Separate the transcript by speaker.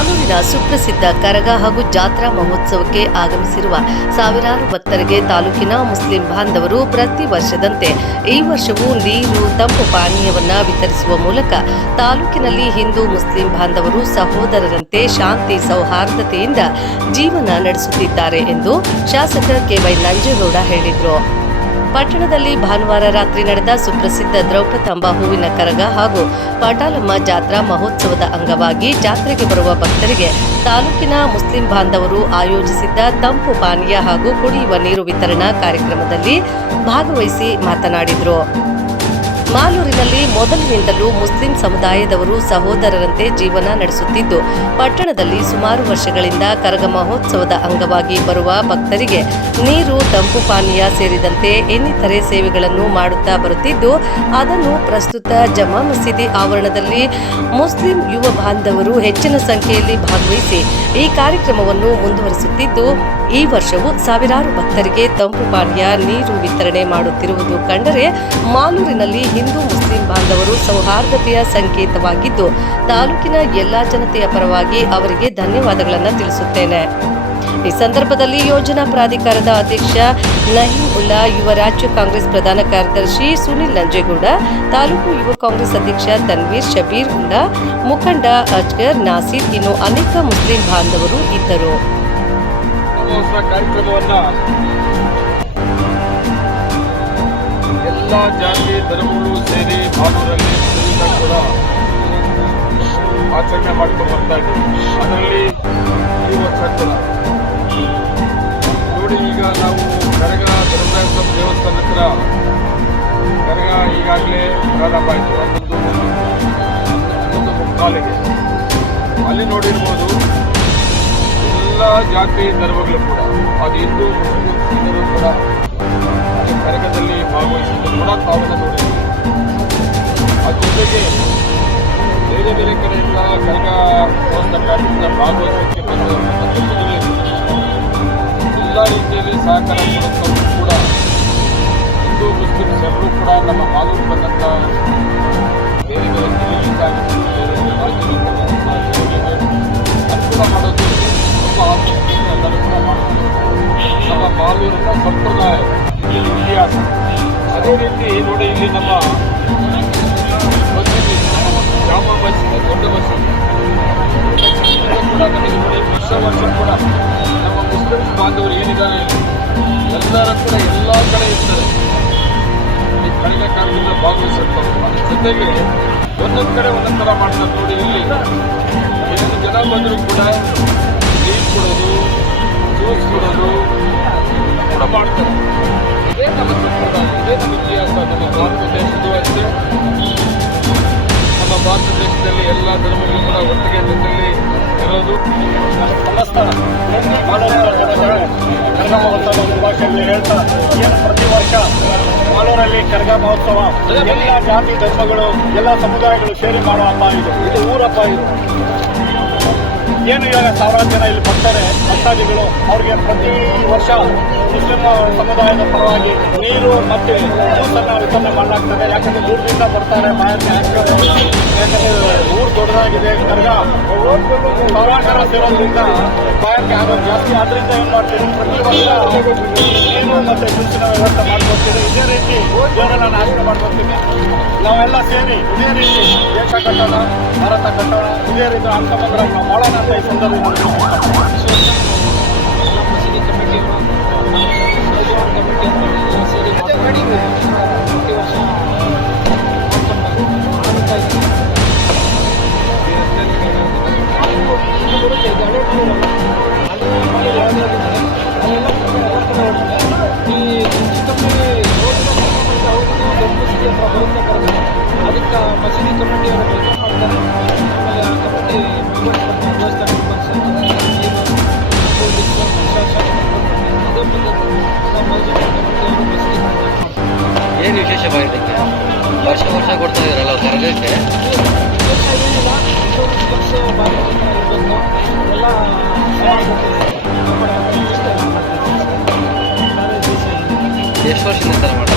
Speaker 1: ಮಾಲೂರಿನ ಸುಪ್ರಸಿದ್ಧ ಕರಗ ಹಾಗೂ ಜಾತ್ರಾ ಮಹೋತ್ಸವಕ್ಕೆ ಆಗಮಿಸಿರುವ ಸಾವಿರಾರು ಭಕ್ತರಿಗೆ ತಾಲೂಕಿನ ಮುಸ್ಲಿಂ ಬಾಂಧವರು ಪ್ರತಿ ವರ್ಷದಂತೆ ಈ ವರ್ಷವೂ ನೀರು, ತಂಪು ಪಾನೀಯವನ್ನ ವಿತರಿಸುವ ಮೂಲಕ ತಾಲೂಕಿನಲ್ಲಿ ಹಿಂದೂ ಮುಸ್ಲಿಂ ಬಾಂಧವರು ಸಹೋದರರಂತೆ ಶಾಂತಿ, ಸೌಹಾರ್ದತೆಯಿಂದ ಜೀವನ ನಡೆಸುತ್ತಿದ್ದಾರೆ ಎಂದು ಶಾಸಕ ಕೆವೈ ನಂಜೇಗೌಡ ಹೇಳಿದರು. ಪಟ್ಟಣದಲ್ಲಿ ಭಾನುವಾರ ರಾತ್ರಿ ನಡೆದ ಸುಪ್ರಸಿದ್ಧ ದ್ರೌಪತಂಬ ಹೂವಿನ ಕರಗ ಹಾಗೂ ಪಟಾಲಮ್ಮ ಜಾತ್ರಾ ಮಹೋತ್ಸವದ ಅಂಗವಾಗಿ ಜಾತ್ರೆಗೆ ಬರುವ ಭಕ್ತರಿಗೆ ತಾಲೂಕಿನ ಮುಸ್ಲಿಂ ಬಾಂಧವರು ಆಯೋಜಿಸಿದ್ದ ತಂಪು ಪಾನೀಯ ಹಾಗೂ ಕುಡಿಯುವ ನೀರು ವಿತರಣಾ ಕಾರ್ಯಕ್ರಮದಲ್ಲಿ ಭಾಗವಹಿಸಿ ಮಾತನಾಡಿದರು. ಮಾಲೂರಿನಲ್ಲಿ ಮೊದಲಿನಿಂದಲೂ ಮುಸ್ಲಿಂ ಸಮುದಾಯದವರು ಸಹೋದರರಂತೆ ಜೀವನ ನಡೆಸುತ್ತಿದ್ದು, ಪಟ್ಟಣದಲ್ಲಿ ಸುಮಾರು ವರ್ಷಗಳಿಂದ ಕರಗ ಮಹೋತ್ಸವದ ಅಂಗವಾಗಿ ಬರುವ ಭಕ್ತರಿಗೆ ನೀರು, ತಂಪು ಪಾನೀಯ ಸೇರಿದಂತೆ ಇನ್ನಿತರೆ ಸೇವೆಗಳನ್ನು ಮಾಡುತ್ತಾ ಬರುತ್ತಿದ್ದು, ಅದನ್ನು ಪ್ರಸ್ತುತ ಜಮಾ ಮಸೀದಿ ಆವರಣದಲ್ಲಿ ಮುಸ್ಲಿಂ ಯುವ ಬಾಂಧವರು ಹೆಚ್ಚಿನ ಸಂಖ್ಯೆಯಲ್ಲಿ ಭಾಗವಹಿಸಿ ಈ ಕಾರ್ಯಕ್ರಮವನ್ನು ಮುಂದುವರಿಸುತ್ತಿದ್ದು, ಈ ವರ್ಷವೂ ಸಾವಿರಾರು ಭಕ್ತರಿಗೆ ತಂಪು ಪಾನೀಯ, ನೀರು ವಿತರಣೆ ಮಾಡುತ್ತಿರುವುದು ಕಂಡರೆ ಮಾಲೂರಿನಲ್ಲಿ ಹಿಂದೂ ಮುಸ್ಲಿಂ ಬಾಂಧವರು ಸೌಹಾರ್ದತೆಯ ಸಂಕೇತವಾಗಿದ್ದು, ತಾಲೂಕಿನ ಎಲ್ಲಾ ಜನತೆಯ ಪರವಾಗಿ ಅವರಿಗೆ ಧನ್ಯವಾದಗಳನ್ನು ತಿಳಿಸುತ್ತೇನೆ. ಈ ಸಂದರ್ಭದಲ್ಲಿ ಯೋಜನಾ ಪ್ರಾಧಿಕಾರದ ಅಧ್ಯಕ್ಷ ನಹೀಂ ಉಲ್ಲಾ ಯುವ ರಾಜ್ಯ ಕಾಂಗ್ರೆಸ್ ಪ್ರಧಾನ ಕಾರ್ಯದರ್ಶಿ ಸುನಿಲ್ ನಂಜೇಗೌಡ, ತಾಲೂಕು ಯುವ ಕಾಂಗ್ರೆಸ್ ಅಧ್ಯಕ್ಷ ತನ್ವೀರ್ ಶಬೀರ್ ಉಲ್ಲಾ ಮುಖಂಡ ಅಜ್ಗರ್ ನಾಸೀರ್ ಇನ್ನು ಅನೇಕ ಮುಸ್ಲಿಂ ಬಾಂಧವರು ಇದ್ದರು.
Speaker 2: ಎಲ್ಲ ಜಾತಿ ಧರ್ಮಗಳು ಸೇರಿ ಪ್ರತಿದಿನ ಕೂಡ ಆಚರಣೆ ಮಾಡ್ಕೊಂಡು ಬರ್ತಾ ಇದ್ದೀವಿ ಅದರಲ್ಲಿ ಈ ವರ್ಷ ಕೂಡ. ನೋಡಿ, ಈಗ ನಾವು ಕರಗ ಧರ್ಮರಾಜ ದೇವಸ್ಥಾನ ಹತ್ರ ಕರಗ ಈಗಾಗಲೇ ಪ್ರಾರಂಭ ಆಯಿತು. ಹನ್ನೊಂದು ಹನ್ನೊಂದು ಮುಕ್ಕಾಲಿಗೆ ಅಲ್ಲಿ ನೋಡಿರ್ಬೋದು ಎಲ್ಲ ಜಾತಿ ಧರ್ಮಗಳು ಕೂಡ. ಅದು ಹಿಂದೂ, ಮುಸ್ಲಿಂ ಕೂಡ ಭಾಗವಹಿಸಿದ್ದು ತಾವೆಲ್ಲ ನೋಡಿದ್ದೀವಿ ಅದ್ರ ಜೊತೆಗೆ ಬೇರೆ ಬೇರೆ ಕಡೆಯಿಂದ ಕರಗ ಒಂದು ಕಾರ್ಯಕ್ರಮ ಭಾಗವಹಿಸೋಕ್ಕೆ ಬಂದವರನ್ನ ಜೊತೆಗೆ ಎಲ್ಲ ರೀತಿಯಲ್ಲಿ ಸಹಕಾರ ಕೂಡ ಹಿಂದೂ ಮುಸ್ಲಿಮ್ಸ್ ಎಲ್ಲರೂ ಕೂಡ ನಮ್ಮ ಮಾಲೂರು ಬಂದಂಥ ಇಲ್ಲಿ ನಮ್ಮ ಜಾಮ ಮಸೀದಿ ದೊಡ್ಡ ಬಸ್ ಕೂಡ ನಮಗೆ ವರ್ಷ ವರ್ಷ ಕೂಡ ನಮ್ಮ ಮುಸ್ಲಿಂ ಬಾಂಧವರು ಏನಿದ್ದಾರೆ ಎಲ್ಲರ ಕೂಡ ಎಲ್ಲ ಕಡೆ ಇರ್ತಾರೆ ಈ ಕಡಿಮೆ ಕಾರ್ಯದಿಂದ ಭಾಗವಹಿಸಿರ್ತಾರೆ ಒಂದೊಂದು ಕಡೆ ಒಂದೊಂದು ಥರ ಮಾಡ್ತಾರೆ ನೋಡಿ ಇಲ್ಲಿ. ಜನ ಬಂದರೂ ಕೂಡ ದೇಶದಲ್ಲಿ ಎಲ್ಲ ಧರ್ಮಗಳು ಕೂಡ ಒಟ್ಟಿಗೆ ಜೊತೆಯಲ್ಲಿ ಇರೋದು.
Speaker 3: ಮಹೋತ್ಸವ ಶುಭಾಶಯಗಳು ಹೇಳ್ತಾ, ಏನು ಪ್ರತಿ ವರ್ಷ ಮಾಲೂರಲ್ಲಿ ಕರಗ ಮಹೋತ್ಸವ, ಎಲ್ಲ ಜಾತಿ, ಧರ್ಮಗಳು, ಎಲ್ಲ ಸಮುದಾಯಗಳು ಸೇರಿ ಮಾಡುವ ಹಬ್ಬ ಇದು. ಇದು ಊರ ಹಬ್ಬ ಇದು. ಏನು ಇವಾಗ ಸಾವಿರಾರು ಜನ ಇಲ್ಲಿ ಬರ್ತಾರೆ, ಭಕ್ತಾದಿಗಳು, ಅವ್ರಿಗೆ ಪ್ರತಿ ವರ್ಷ ಮುಸ್ಲಿಂ ಸಮುದಾಯದ ಪರವಾಗಿ ನೀರು ಮತ್ತು ಜ್ಯೂಸನ್ನು ವಿತರಣೆ ಮಾಡಲಾಗ್ತದೆ. ಯಾಕಂದ್ರೆ ದೂರದಿಂದ ಬರ್ತಾರೆ ಬಾಯಲ್ಲಿ ಹಾಕ್ತಾರೆ ಯಾಕಂದ್ರೆ ಊರು ದೊಡ್ಡದಾಗಿದೆ, ಕರ್ಗ. ಸಾವಿರಾರು ಸೇರೋದ್ರಿಂದ ಬಾಯಕ್ಕೆ ಆಗೋದು ಜಾಸ್ತಿ. ಆದ್ರಿಂದ ಏನು ಮಾಡ್ತೀವಿ ಪ್ರತಿ ವರ್ಷ ಮತ್ತು ಜ್ಯೂಸಿನ ವ್ಯವಸ್ಥೆ ಮಾಡ್ಕೊಡ್ತೀವಿ ಇದೇ ರೀತಿ ದೇವರೆಲ್ಲ ನಾಶನ ಮಾಡ್ಕೊಡ್ತೀವಿ ನಾವೆಲ್ಲ ಸೇರಿ ಇದೇ ರೀತಿ ದೇಶ ಕಟ್ಟೋಣ ಭಾರತ ಕಟ್ಟೋಣ ಇದೇ ರೀತಿ ಮಾಡೋಣ ಅಂತ ಈ ಸಂದರ್ಭದಲ್ಲಿ
Speaker 2: ಕಮಿಟಿ ಕಮಿಟಿ ಸೇರಿ ಮಸೀದಿ
Speaker 4: ಏನು ವಿಶೇಷವಾಗಿದೆ ವರ್ಷ ವರ್ಷ ಕೊಡ್ತಾ ಇದ್ರಲ್ಲ ಕರಗಕ್ಕೆ
Speaker 2: ಇರಬೇಕು ಎಲ್ಲ.
Speaker 4: ಎಷ್ಟು ವರ್ಷದಿಂದ ಥರ ಮಾಡ್ತಾರೆ